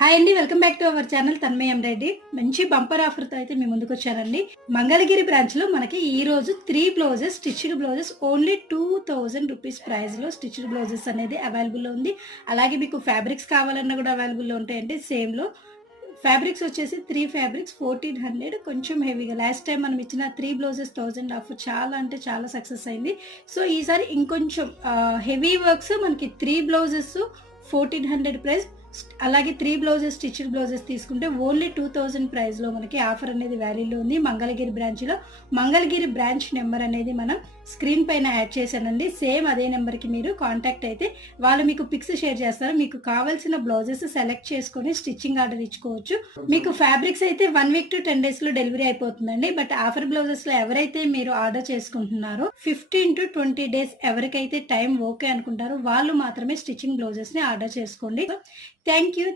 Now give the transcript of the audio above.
Hi అండి, welcome back to our channel Tanmaya embroidery. మంచి bumper ఆఫర్తో అయితే మేము ముందుకు వచ్చానండి. మంగళగిరి బ్రాంచ్ లో మనకి ఈ రోజు 3 blouses, stitched blouses only 2000 rupees price లో స్టిచ్డ్ బ్లౌజెస్ అనేది అవైలబుల్ లో ఉంది. అలాగే మీకు ఫ్యాబ్రిక్స్ కావాలన్నా కూడా అవైలబుల్ లో ఉంటాయండి. సేమ్ లో ఫ్యాబ్రిక్స్ వచ్చేసి 3 ఫ్యాబ్రిక్స్ 1400, కొంచెం హెవీగా. లాస్ట్ టైం మనం ఇచ్చిన 3 బ్లౌజెస్ 1000 ఆఫ్ చాలా అంటే చాలా సక్సెస్ అయింది. సో ఈసారి ఇంకొంచెం హెవీ వర్క్స్ మనకి 3 బ్లౌజెస్ 1400 ప్రైస్. అలాగే 3 బ్లౌజెస్ స్టిచ్డ్ బ్లౌజెస్ తీసుకుంటే ఓన్లీ 2000 ప్రైస్ లో మనకి ఆఫర్ అనేది వ్యాలీలో ఉంది మంగళగిరి బ్రాంచ్ లో. మంగళగిరి బ్రాంచ్ నెంబర్ అనేది మనం స్క్రీన్ పైన యాడ్ చేశానండి. సేమ్ అదే నెంబర్ కి మీరు కాంటాక్ట్ అయితే వాళ్ళు మీకు పిక్స్ షేర్ చేస్తారు. మీకు కావాల్సిన బ్లౌజెస్ సెలెక్ట్ చేసుకొని స్టిచ్చింగ్ ఆర్డర్ ఇచ్చుకోవచ్చు. మీకు ఫ్యాబ్రిక్స్ అయితే 1 వీక్ టు 10 డేస్ లో డెలివరీ అయిపోతుందండి. బట్ ఆఫర్ బ్లౌజెస్ లో ఎవరైతే మీరు ఆర్డర్ చేసుకుంటున్నారో 15 to 20 డేస్ ఎవరికైతే టైం ఓకే అనుకుంటారో వాళ్ళు మాత్రమే స్టిచ్చింగ్ బ్లౌజెస్ ని ఆర్డర్ చేసుకోండి. Thank you.